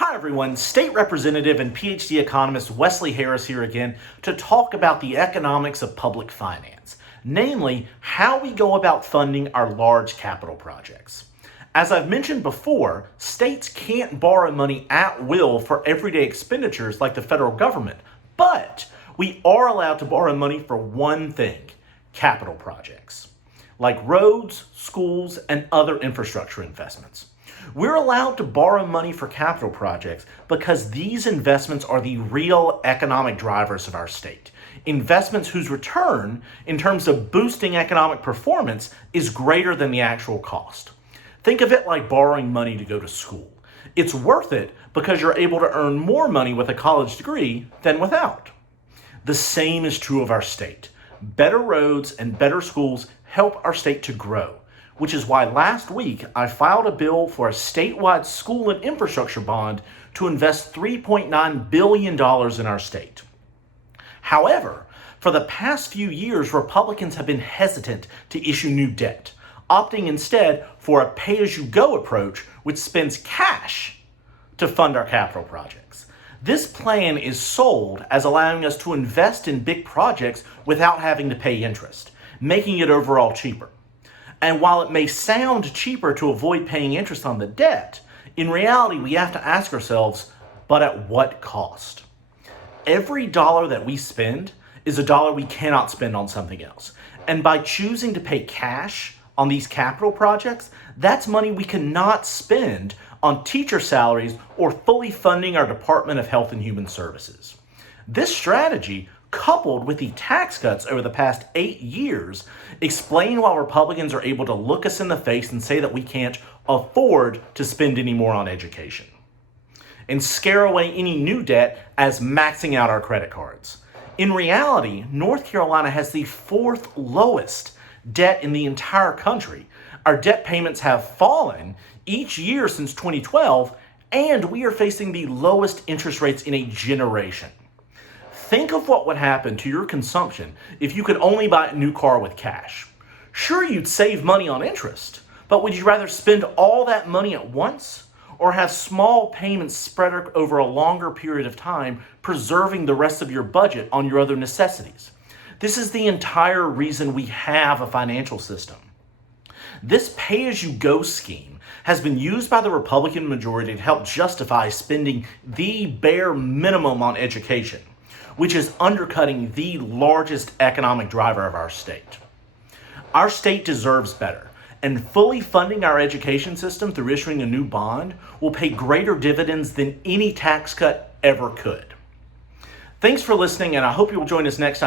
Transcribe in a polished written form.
Hi everyone, State Representative and PhD economist Wesley Harris here again to talk about the economics of public finance, namely how we go about funding our large capital projects. As I've mentioned before, states can't borrow money at will for everyday expenditures like the federal government, but we are allowed to borrow money for one thing: capital projects, like roads, schools, and other infrastructure investments. We're allowed to borrow money for capital projects because these investments are the real economic drivers of our state. Investments whose return, in terms of boosting economic performance, is greater than the actual cost. Think of it like borrowing money to go to school. It's worth it because you're able to earn more money with a college degree than without. The same is true of our state. Better roads and better schools help our state to grow, which is why last week I filed a bill for a statewide school and infrastructure bond to invest $3.9 billion in our state. However, for the past few years, Republicans have been hesitant to issue new debt, opting instead for a pay-as-you-go approach, which spends cash to fund our capital projects. This plan is sold as allowing us to invest in big projects without having to pay interest, making it overall cheaper. And while it may sound cheaper to avoid paying interest on the debt, in reality, we have to ask ourselves, but at what cost? Every dollar that we spend is a dollar we cannot spend on something else. And by choosing to pay cash on these capital projects, that's money we cannot spend on teacher salaries or fully funding our Department of Health and Human Services. This strategy, coupled with the tax cuts over the past 8 years, explain why Republicans are able to look us in the face and say that we can't afford to spend any more on education, and scare away any new debt as maxing out our credit cards. In reality, North Carolina has the 4th lowest debt in the entire country. Our debt payments have fallen each year since 2012, and we are facing the lowest interest rates in a generation. Think of what would happen to your consumption if you could only buy a new car with cash. Sure, you'd save money on interest, but would you rather spend all that money at once or have small payments spread over a longer period of time, preserving the rest of your budget on your other necessities? This is the entire reason we have a financial system. This pay-as-you-go scheme has been used by the Republican majority to help justify spending the bare minimum on education, which is undercutting the largest economic driver of our state. Our state deserves better, and fully funding our education system through issuing a new bond will pay greater dividends than any tax cut ever could. Thanks for listening, and I hope you'll join us next time.